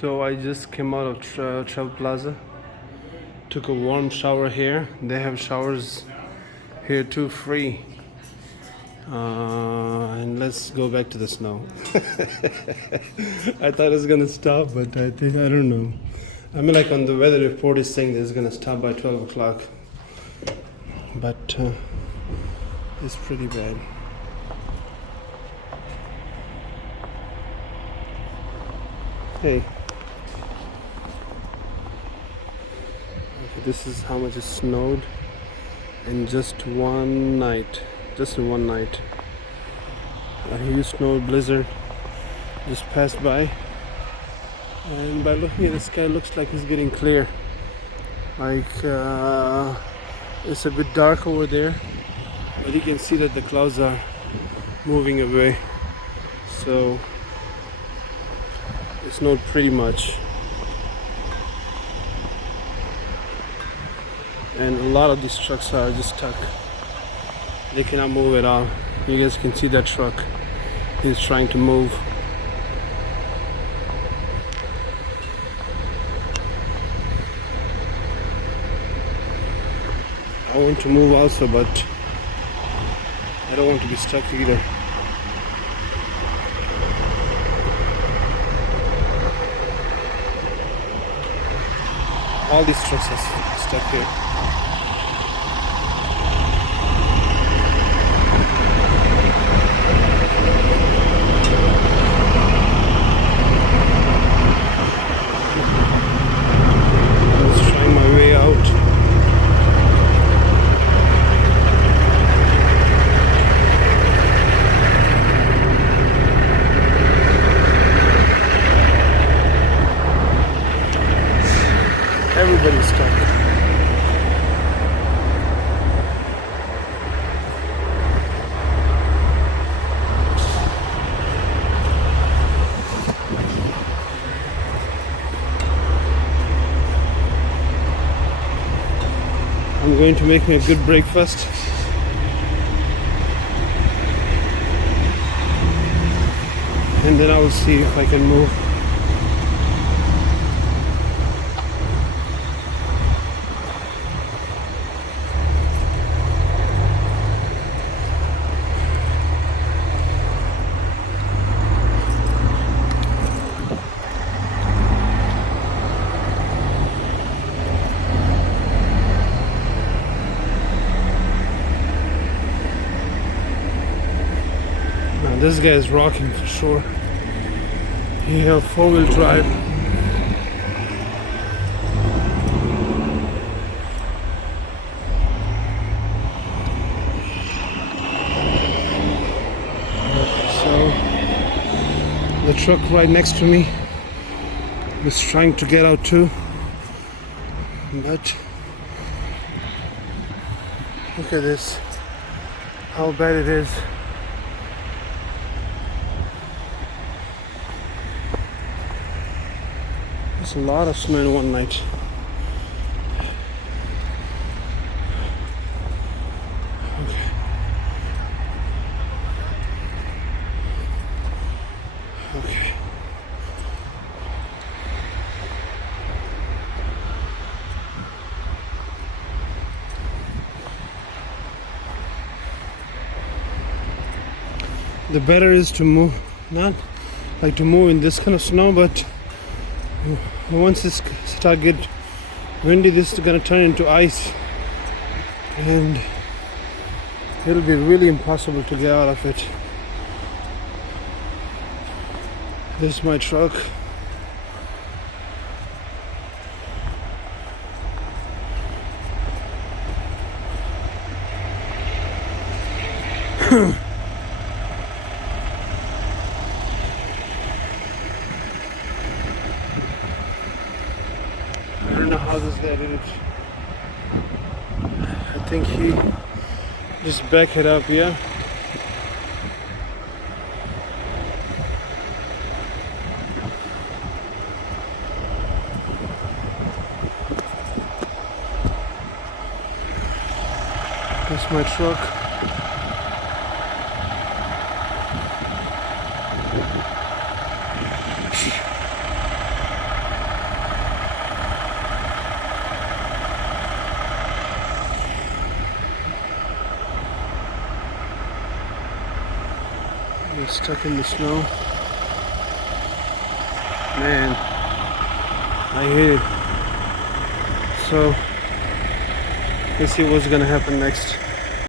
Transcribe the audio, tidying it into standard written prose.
So I just came out of Travel Plaza, took a warm shower here. They have showers here too, free. And let's go back to the snow. I thought it was gonna stop, but I don't know. I mean, like on the weather report is saying that it's gonna stop by 12 o'clock, but it's pretty bad. Hey. Okay, this is how much it snowed in just one night. Just in one night. A huge snow blizzard just passed by. And by looking at the sky, it looks like it's getting clear. Like it's a bit dark over there, but you can see that the clouds are moving away. So it snowed pretty much. And a lot of these trucks are just stuck. They cannot move at all. You guys can see that truck is trying to move. I want to move also, but I don't want to be stuck either. All these trucks are stuck here. I'm just trying my way out. Everybody's stuck. I'm going to make me a good breakfast. And then I will see if I can move. This guy is rocking for sure. He have four-wheel drive. So the truck right next to me is trying to get out too. But look at this, how bad it is. It's a lot of snow in one night. Okay. Okay. The better is to move, not like to move in this kind of snow, but once this start get windy, this is gonna turn into ice, and it'll be really impossible to get out of it. This is my truck. I don't know how this guy did it. I think he just backed it up, yeah. That's my truck. We're stuck in the snow. Man, I hate it. So let's see what's gonna happen next.